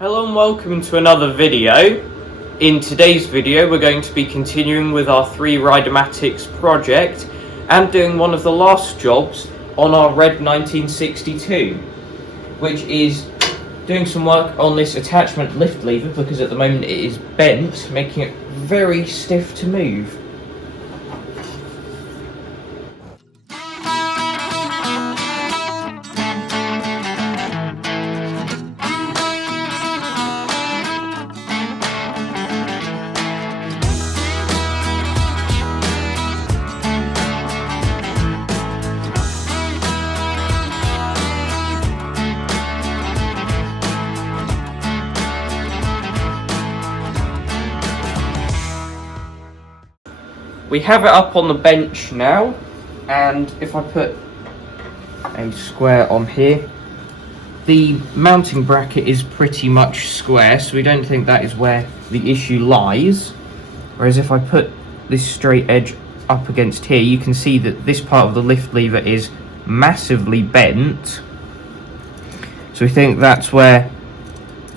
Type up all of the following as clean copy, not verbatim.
Hello and welcome to another video. In today's video we're going to be continuing with our 3 Rideamatics project and doing one of the last jobs on our red 1962, which is doing some work on this attachment lift lever because at the moment it is bent, making it very stiff to move. We have it up on the bench now, and if I put a square on here, the mounting bracket is pretty much square, so we don't think that is where the issue lies. Whereas if I put this straight edge up against here, you can see that this part of the lift lever is massively bent. So we think that's where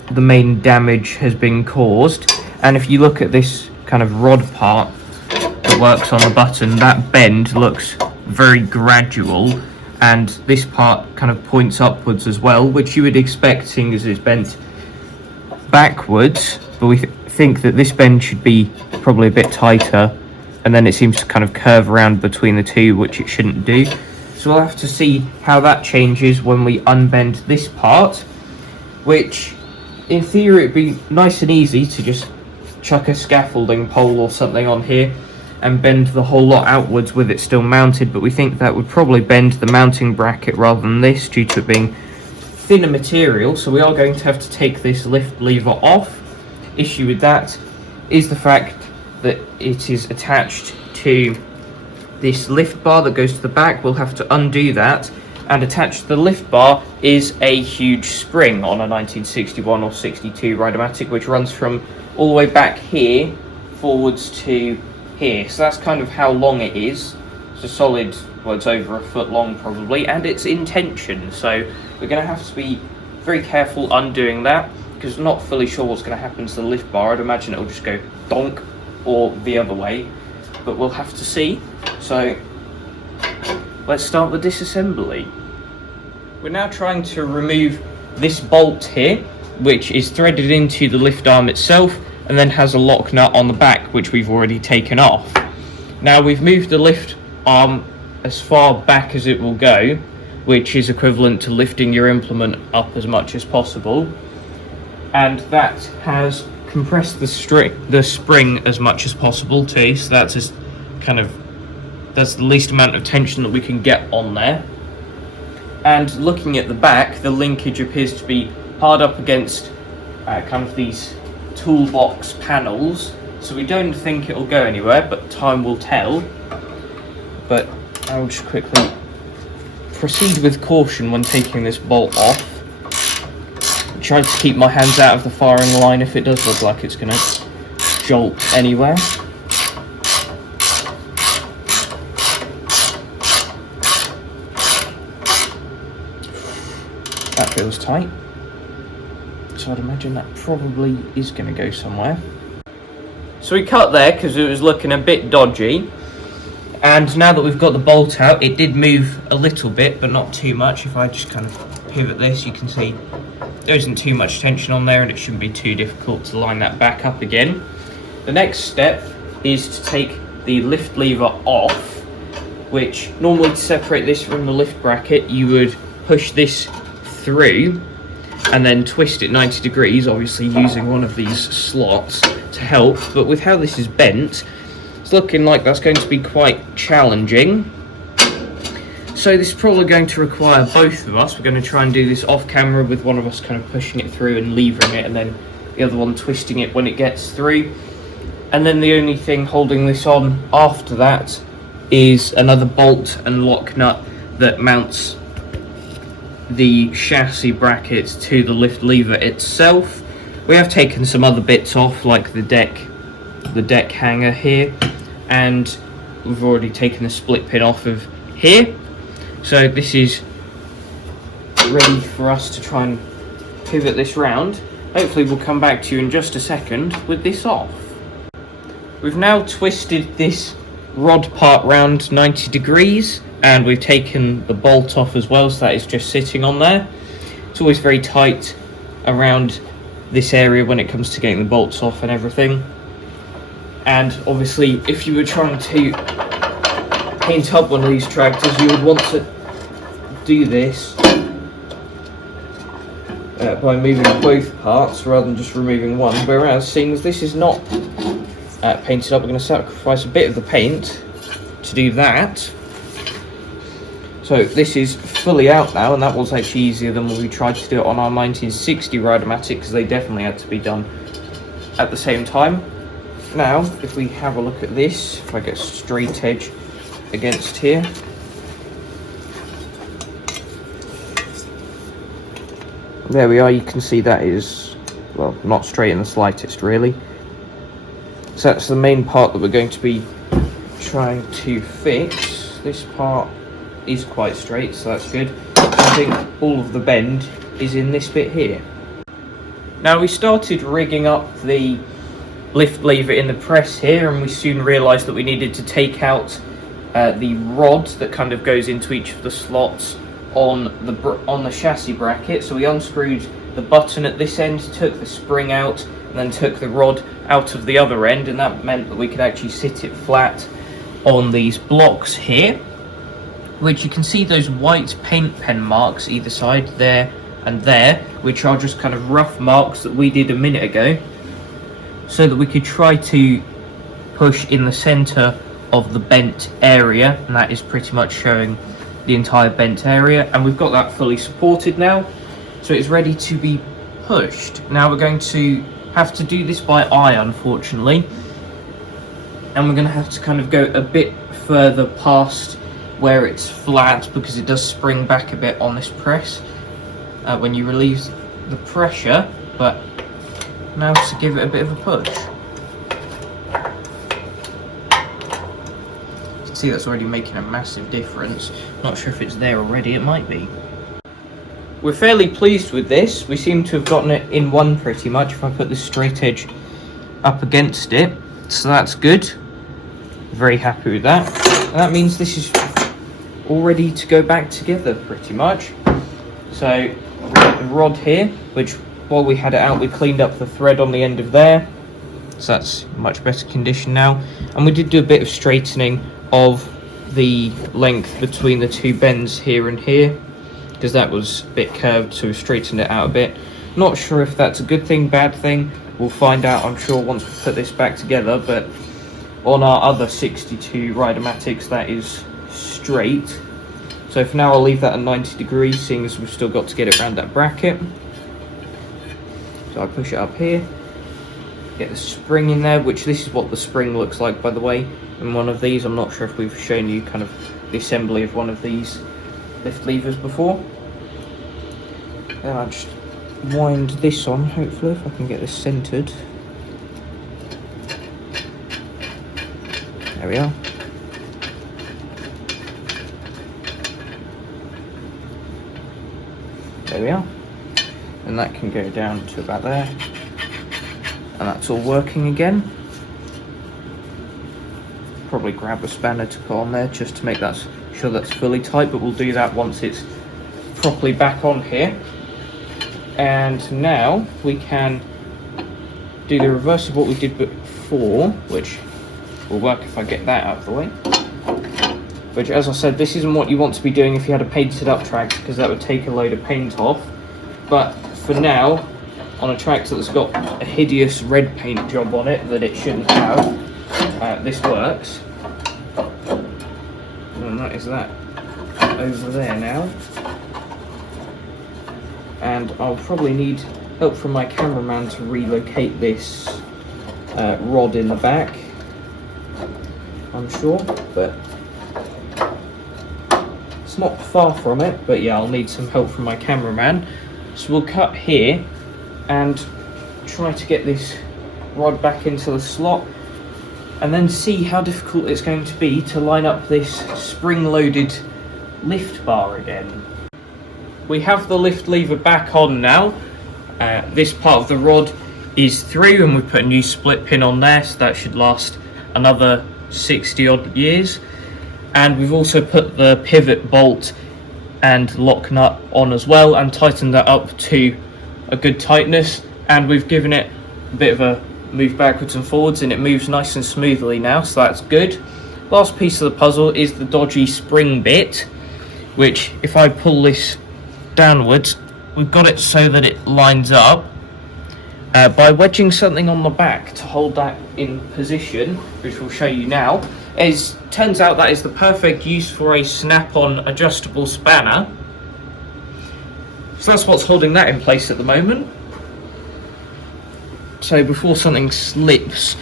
the main damage has been caused. And if you look at this kind of rod part that works on the button, that bend looks very gradual, and this part kind of points upwards as well, which you would expect seeing as it's bent backwards, but we think that this bend should be probably a bit tighter, and then it seems to kind of curve around between the two, which it shouldn't do. So we'll have to see how that changes when we unbend this part, which in theory it'd be nice and easy to just chuck a scaffolding pole or something on here and bend the whole lot outwards with it still mounted, but we think that would probably bend the mounting bracket rather than this due to it being thinner material, so we are going to have to take this lift lever off. Issue with that is the fact that it is attached to this lift bar that goes to the back. We'll have to undo that, and attached to the lift bar is a huge spring on a 1961 or 62 Rideamatic, which runs from all the way back here forwards to here. So that's kind of how long it is. It's a solid, well, it's over a foot long probably, and it's in tension, so we're going to have to be very careful undoing that because I'm not fully sure what's going to happen to the lift bar. I'd imagine it'll just go donk or the other way, but we'll have to see. So let's start the disassembly. We're now trying to remove this bolt here, which is threaded into the lift arm itself and then has a lock nut on the back, which we've already taken off. Now we've moved the lift arm as far back as it will go, which is equivalent to lifting your implement up as much as possible, and that has compressed the spring as much as possible too, so that's just that's the least amount of tension that we can get on there. And looking at the back, the linkage appears to be hard up against kind of these toolbox panels, so we don't think it'll go anywhere, but time will tell. But I'll just quickly proceed with caution when taking this bolt off. Try to keep my hands out of the firing line if it does look like it's going to jolt anywhere. That feels tight. So I'd imagine that probably is going to go somewhere. So we cut there because it was looking a bit dodgy, and now that we've got the bolt out, it did move a little bit but not too much. If I just kind of pivot this, you can see there isn't too much tension on there and it shouldn't be too difficult to line that back up again. The next step is to take the lift lever off, which normally to separate this from the lift bracket you would push this through and then twist it 90 degrees, obviously using one of these slots to help, but with how this is bent, it's looking like that's going to be quite challenging. So this is probably going to require both of us. We're going to try and do this off camera with one of us kind of pushing it through and levering it, and then the other one twisting it when it gets through. And then the only thing holding this on after that is another bolt and lock nut that mounts the chassis bracket to the lift lever itself. We have taken some other bits off, like the deck hanger here, and we've already taken the split pin off of here. So this is ready for us to try and pivot this round. hopefully we'll come back to you in just a second with this off. We've now twisted this rod part round 90 degrees, and we've taken the bolt off as well, so that is just sitting on there. It's always very tight around this area when it comes to getting the bolts off and everything. And obviously if you were trying to paint up one of these tractors, you would want to do this by moving both parts rather than just removing one, whereas seeing as this is not painted up, we're going to sacrifice a bit of the paint to do that. So this is fully out now, and that was actually easier than when we tried to do it on our 1960 Rideamatic, because they definitely had to be done at the same time. Now if we have a look at this, if I get straight edge against here, there we are. You can see that is, well, not straight in the slightest really. So that's the main part that we're going to be trying to fix. This part is quite straight, so that's good. I think all of the bend is in this bit here. Now we started rigging up the lift lever in the press here, and we soon realised that we needed to take out the rod that kind of goes into each of the slots on the chassis bracket. So we unscrewed the button at this end, took the spring out, and then took the rod out of the other end, and that meant that we could actually sit it flat on these blocks here, which you can see those white paint pen marks either side, there and there, which are just kind of rough marks that we did a minute ago, so that we could try to push in the center of the bent area, and that is pretty much showing the entire bent area. And we've got that fully supported now, so it's ready to be pushed. Now we're going to have to do this by eye, unfortunately, and we're going to have to kind of go a bit further past where it's flat, because it does spring back a bit on this press when you release the pressure. But now to give it a bit of a push. You can see that's already making a massive difference. Not sure if it's there already, it might be. We're fairly pleased with this. We seem to have gotten it in one pretty much, if I put this straight edge up against it. So that's good. Very happy with that. And that means this is all ready to go back together pretty much. So we've got the rod here, which while we had it out, we cleaned up the thread on the end of there. So that's much better condition now. And we did do a bit of straightening of the length between the two bends here and here, because that was a bit curved, so we straightened it out a bit. Not sure if that's a good thing, bad thing. We'll find out, I'm sure, once we put this back together. But on our other 62 Rideamatics, that is straight. So for now I'll leave that at 90 degrees, seeing as we've still got to get it around that bracket. So I push it up here, get the spring in there, which this is what the spring looks like, by the way, in one of these. I'm not sure if we've shown you kind of the assembly of one of these lift levers before. Then I just wind this on, hopefully, if I can get this centered. There we are. There we are. And that can go down to about there. And that's all working again. Probably grab a spanner to put on there just to make that sure that's fully tight, but we'll do that once it's properly back on here. And now we can do the reverse of what we did before, which will work if I get that out of the way. Which, as I said, this isn't what you want to be doing if you had a painted up tractor, because that would take a load of paint off. But for now, on a tractor that's got a hideous red paint job on it that it shouldn't have, this works. And that is that over there now. And I'll probably need help from my cameraman to relocate this rod in the back, I'm sure, but it's not far from it. But yeah, I'll need some help from my cameraman. So we'll cut here and try to get this rod back into the slot, and then see how difficult it's going to be to line up this spring-loaded lift bar again. We have the lift lever back on now, This part of the rod is through, and we put a new split pin on there, so that should last another 60 odd years. And we've also put the pivot bolt and lock nut on as well, and tightened that up to a good tightness, and we've given it a bit of a move backwards and forwards, and it moves nice and smoothly now, so that's good. Last piece of the puzzle is the dodgy spring bit, which if I pull this downwards, we've got it so that it lines up. By wedging something on the back to hold that in position, which we'll show you now, turns out that is the perfect use for a snap-on adjustable spanner. So that's what's holding that in place at the moment. So before something slips,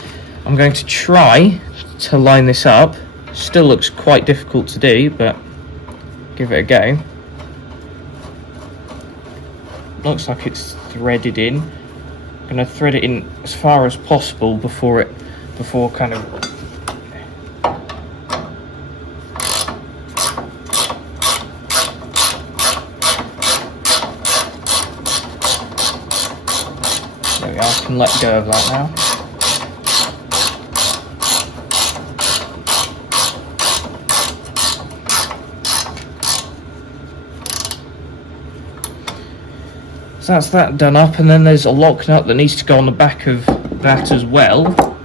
I'm going to try to line this up. Still looks quite difficult to do, but give it a go. Looks like it's threaded in. I'm going to thread it in as far as possible before kind of... There we are, I can let go of that now. So that's that done up, and then there's a lock nut that needs to go on the back of that as well.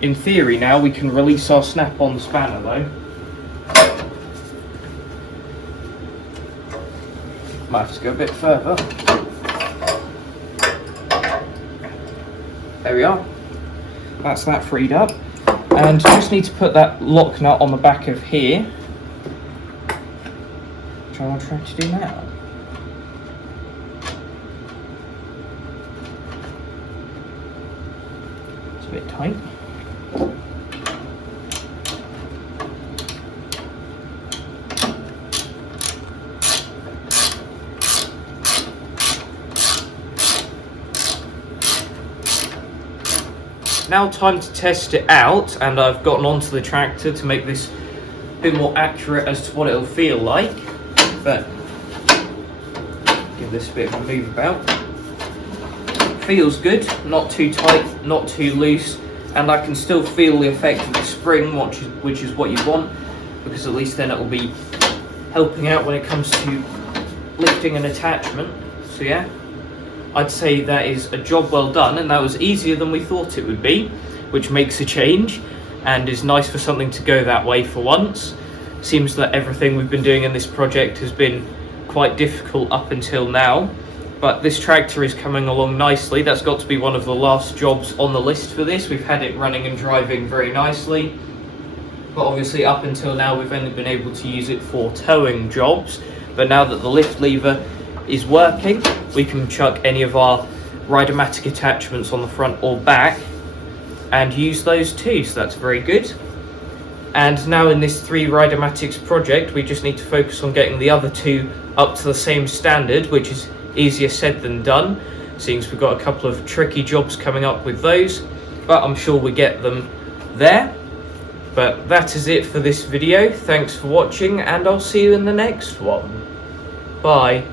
In theory now we can release our snap-on spanner though. Might have to go a bit further. There we are. That's that freed up. And just need to put that lock nut on the back of here. Which I want to try to do now. It's a bit tight. Now time to test it out, and I've gotten onto the tractor to make this a bit more accurate as to what it'll feel like. But give this a bit of a move about. Feels good, not too tight, not too loose, and I can still feel the effect of the spring, which is what you want, because at least then it will be helping out when it comes to lifting an attachment. So yeah, I'd say that is a job well done, and that was easier than we thought it would be, which makes a change and is nice for something to go that way for once. Seems that everything we've been doing in this project has been quite difficult up until now, but this tractor is coming along nicely. That's got to be one of the last jobs on the list for this. We've had it running and driving very nicely, but obviously up until now we've only been able to use it for towing jobs. But now that the lift lever is working, we can chuck any of our Rideamatic attachments on the front or back and use those too, so that's very good. And now in this 3 Rideamatics project, we just need to focus on getting the other 2 up to the same standard, which is easier said than done, seeing as we've got a couple of tricky jobs coming up with those, but I'm sure we get them there. But that is it for this video. Thanks for watching, and I'll see you in the next one. Bye.